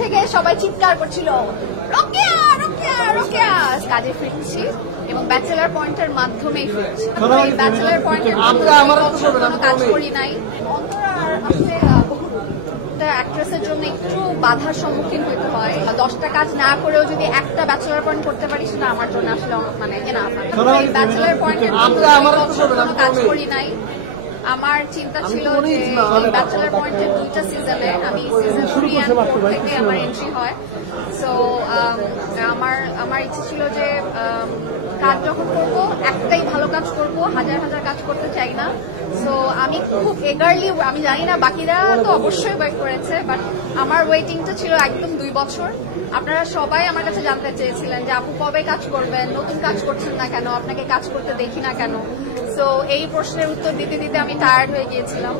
থেকে সবাই চিৎকার করছিল রোকেয়া রোকেয়া রোকেয়া। কাজে ফিরছি এবং ব্যাচেলার পয়েন্টের মাধ্যমেই ফিরছি। ব্যাচেলার পয়েন্টের কোনো কাজ করি নাই। অন্তরা আসলে অ্যাক্ট্রেসের জন্য একটু বাধার সম্মুখীন হতে হয়। 10টা কাজ না করেও যদি একটা ব্যাচেলার পয়েন্ট করতে পারি সেটা আমার জন্য আসলে মানে ব্যাচেলার পয়েন্টের কোনো কাজ করি নাই। আমার চিন্তা ছিল যে ব্যাচেলার পয়েন্টের 2টা সিজনে আমি সিজন 3 and 4 থেকে আমার এন্ট্রি হয়। সো আমার ইচ্ছে ছিল যে কাজ যখন করবো একটাই ভালো কাজ করবো, হাজার হাজার কাজ করতে চাই না। সো আমি খুব এগারলি, আমি জানি না বাকিরা তো অবশ্যই ওয়েট করেছে, বাট আমার ওয়েটিংটা ছিল একদম 2 বছর। আপনারা সবাই আমার কাছে জানতে চেয়েছিলেন যে আপু কবে কাজ করবেন, নতুন কাজ করছেন না কেন, আপনাকে কাজ করতে দেখি না কেন। সো এই প্রশ্নের উত্তর দিতে দিতে আমি টায়ার্ড হয়ে গিয়েছিলাম।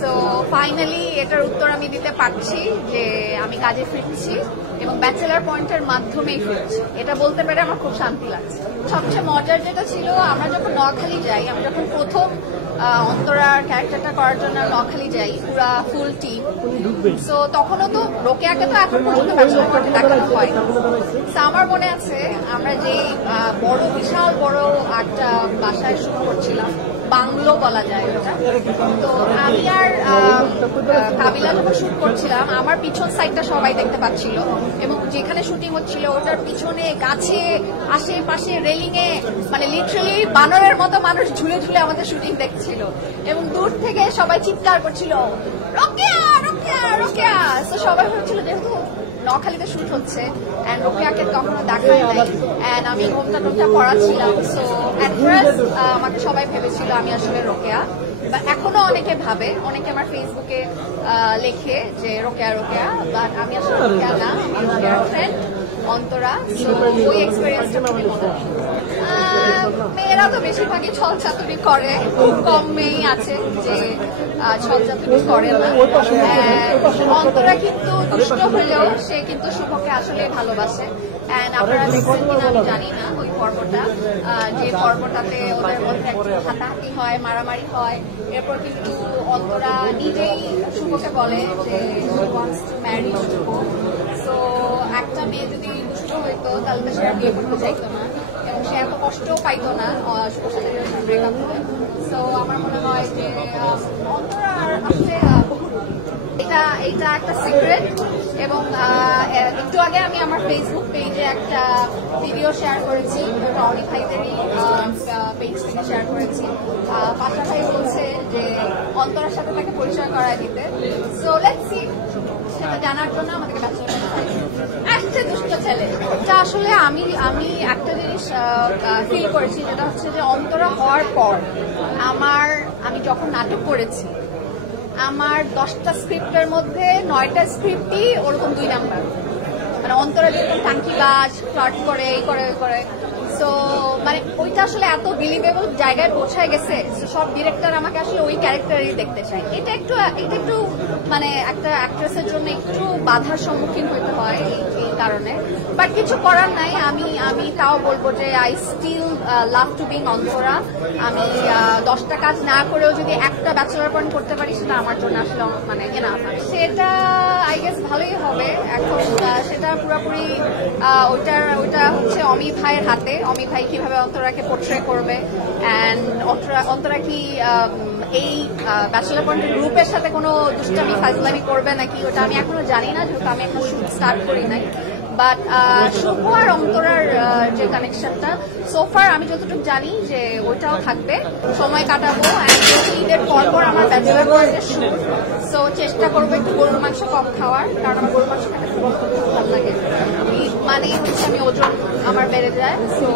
সো ফাইনালি এটার উত্তর আমি দিতে পারছি যে আমি কাজে ফিরছি এবং ব্যাচেলার পয়েন্টের মাধ্যমেই ফিরছি। এটা বলতে পেরে আমার খুব শান্তি লাগছে। সবচেয়ে মজার যেটা ছিল, আমরা যখন নোয়াখালী যাই, আমি যখন প্রথম অন্তরার ক্যারেক্টারটা করার জন্য নোয়াখালী যাই পুরা ফুল টিম, সো তখনও তো রোকেয়াকে তো এখন পর্যন্ত ব্যাচেলার পয়েন্টে দেখানো হয়। তো আমার মনে আছে আমরা যে বড় বিশাল বড় একটা বাসায় শুট করছিলাম, বাংলো বলা যায় ওটা। তো আমি আর কাবিলা যখন শুট করছিলাম, আমার পিছন সাইডটা সবাই দেখতে পাচ্ছিল এবং যেখানে শুটিং হচ্ছিল ওটার পিছনে গাছে আশেপাশে রেলিং এ মানে লিটারালি বানরের মতো মানুষ ঝুলে ঝুলে আমাদের শুটিং দেখছিল এবং দূর থেকে সবাই চিৎকার করছিল রোকেয়া রোকেয়া রোকেয়া। তো সবাই ভাবছিল যেহেতু নোয়াখালীতে শুট হচ্ছে এন্ড রোকেয়াকে কখনো দেখাই নাই এন্ড আমি ঘোমটা টোমটা পড়াচ্ছিলাম। সো অ্যাট ফার্স্ট আমাকে সবাই ভেবেছিল আমি আসলে রোকেয়া, বা এখনো অনেকে ভাবে, অনেকে আমার ফেসবুকে লেখে যে রোকেয়া রোকেয়া, বাট আমি আসলে রোকেয়া না, আমি রোকেয়ার ফ্রেন্ড অন্তরা। সো ওই এক্সপিরিয়েন্সটা খুবই মনে হয়। মেয়েরা তো বেশিরভাগই ছল চাতুরি করে, খুব কম মেয়েই আছে যে ছল চাতুরি করে না। অন্তরা কিন্তু দুষ্ট হলেও সে কিন্তু শুভকে আসলে ভালোবাসে। আপনারা দেখছেন কিনা আমি জানি না ওই পর্বটা, যে পর্বটাতে ওদের মধ্যে একটু হাতাহাতি হয়, মারামারি হয়, এরপর কিন্তু অন্তরা নিজেই শুভকে বলে যে she wants to marry Shubho. So একটা মেয়ে যদি দুষ্ট হইতো তাহলে তো সে বিয়ে করতে চাইতো না এবং সে এত কষ্টও পাইতো না শুভর সাথে ব্রেকআপ হলে। সো আমার মনে হয় যে অন্তরা আসলে এটা একটা সিক্রেট। এবং একটু আগে আমি আমার ফেসবুক পেজে একটা ভিডিও শেয়ার করেছি, ওটা অনেক ভাইদেরই পেজ থেকে শেয়ার করেছি। পাশা ভাই বলছে যে অন্তরার সাথে তাকে পরিচয় করায় দিতে। সো লেটস সি, সেটা জানার জন্য আমাদেরকে আসছে দুষ্ট ছেলে। এটা আসলে আমি একটা জিনিস ফিল করেছি, যেটা হচ্ছে যে অন্তরা হওয়ার পর আমি যখন নাটক করেছি, আমার 10টা স্ক্রিপ্টের মধ্যে 9টা স্ক্রিপ্টই ওরকম 2 নাম্বার, মানে অন্তরা যেরকম টাঙ্কিবাজ, ফ্লার্ট করে, এই করে ওই করে। সো মানে ওইটা আসলে এত বিলিভেবল জায়গায় পৌঁছায় গেছে, সব ডিরেক্টর আমাকে আসলে ওই ক্যারেক্টারই দেখতে চায়। এটা একটু মানে একটা অ্যাক্ট্রেসের জন্য একটু বাধার সম্মুখীন হতে হয় এই কারণে, বাট কিছু করার নাই। আমি তাও বলবো যে I still love to being Antara. আমি 10টা কাজ না করেও যদি একটা ব্যাচেলার পয়েন্ট করতে পারি সেটা আমার জন্য আসলে মানে সেটা আই গেস ভালোই হবে। এখন সেটা পুরোপুরি ওইটা হচ্ছে অমিত ভাইয়ের হাতে। অমিত ভাই কিভাবে অন্তরাকে পোর্ট্রে করবে অ্যান্ড অন্তরা কি এই ব্যাচেলার পয়েন্টের গ্রুপের সাথে কোনো দুষ্টামি ফাজলামি করবে নাকি, ওটা আমি এখনো জানি না, যেহেতু আমি এখনো শুট স্টার্ট করি নাই। বাট শুভ আর অন্তরার যে কানেকশনটা সোফার আমি যতটুকু জানি যে ওইটাও থাকবে, সময় কাটাবো। ঈদের পরপর আমার ব্যাচেলার পয়েন্টের শুট, সো চেষ্টা করবো একটু গরুর মাংস কম খাওয়ার, কারণ আমার গরুর মাংস খেতে খুব ভালো লাগে। ঈদ মানেই হচ্ছে আমি ওজন আমার বেড়ে যায়। সো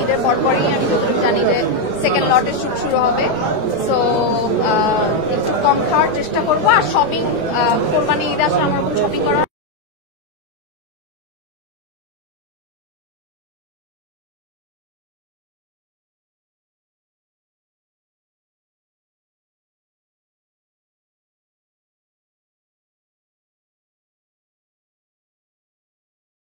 ঈদের পরপরই আমি যতটুকু জানি যে সেকেন্ড লটের শুট শুরু হবে। সো একটু কম খাওয়ার চেষ্টা করবো। আর শপিং, কোরবানি ঈদ আসলে আমার শপিং করার